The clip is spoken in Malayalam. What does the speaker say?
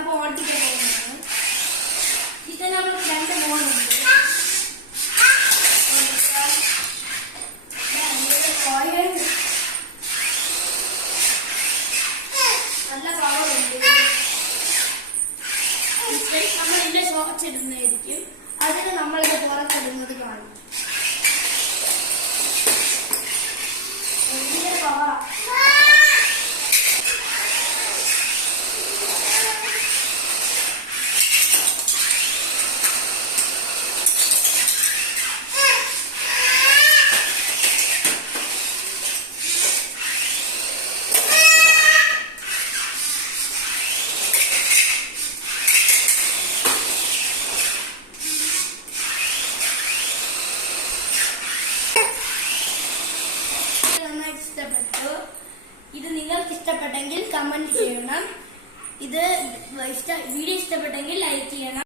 അപ്പോൾ ഓടിക്കാൻ പോകുന്നത്. ഇത് നമ്മൾ 2 മോളുണ്ട്. നല്ല പവറുണ്ട്. നമ്മളിതിന്റെ ഷോർട്സ് ഇടുന്നതായിരിക്കും. അതിന് നമ്മളിത് പുറത്തിടുന്നത് കാണും. ഇഷ്ടപ്പെട്ടു. ഇത് നിങ്ങൾക്ക് ഇഷ്ടപ്പെട്ടെങ്കിൽ കമന്റ് ചെയ്യണം. ഇത് വീഡിയോ ഇഷ്ടപ്പെട്ടെങ്കിൽ ലൈക്ക് ചെയ്യണം.